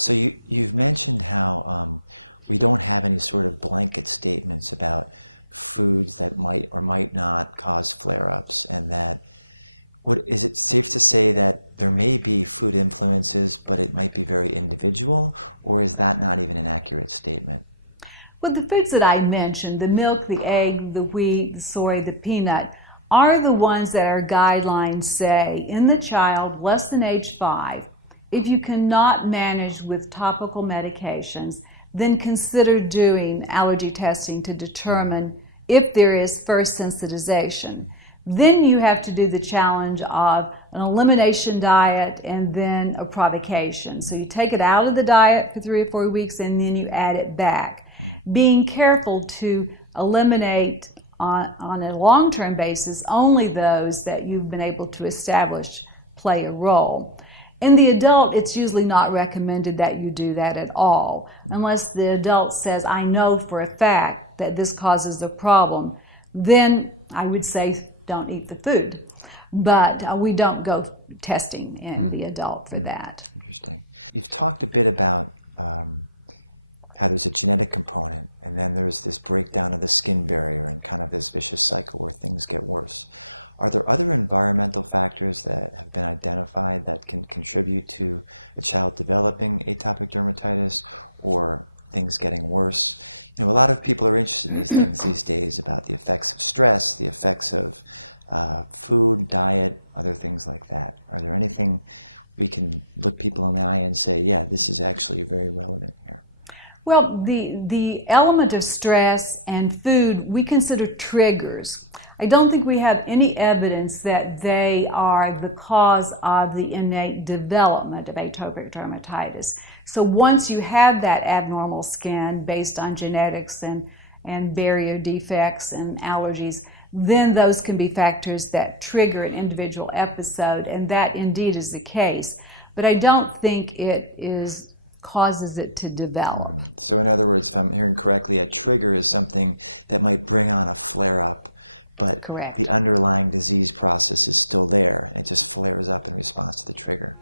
So you've mentioned how we don't have any sort of blanket statements about foods that might or might not cause flare-ups, and that is it safe to say that there may be food influences, but it might be very individual, or is that not even an accurate statement? Well, the foods that I mentioned, the milk, the egg, the wheat, the soy, the peanut, are the ones that our guidelines say in the child less than age 5, if you cannot manage with topical medications, then consider doing allergy testing to determine if there is first sensitization. Then you have to do the challenge of an elimination diet and then a provocation. So you take it out of the diet for 3 or 4 weeks and then you add it back. Being careful to eliminate on a long-term basis only those that you've been able to establish play a role. In the adult, it's usually not recommended that you do that at all, unless the adult says, I know for a fact that this causes a problem. Then I would say don't eat the food. But we don't go testing in the adult for that. Interesting. You've talked a bit about how there's a genetic component, and then there's this breakdown of the skin barrier and kind of this vicious cycle where things get worse. Are there other environmental factors that have been identified that can contribute to a child developing atopic dermatitis or things getting worse? You know, a lot of people are interested in these things these days about the effects of stress, the effects of food, diet, other things like that. Are there anything we can look people in the eye and say, yeah, this is actually very relevant here? Well, the element of stress and food we consider triggers. I don't think we have any evidence that they are the cause of the innate development of atopic dermatitis. So once you have that abnormal skin based on genetics and barrier defects and allergies, then those can be factors that trigger an individual episode, and that indeed is the case. But I don't think it causes it to develop. So in other words, if I'm hearing correctly, a trigger is something that might bring on a flare-up, but Correct. The underlying disease process is still there, and it just flares up in response to the trigger.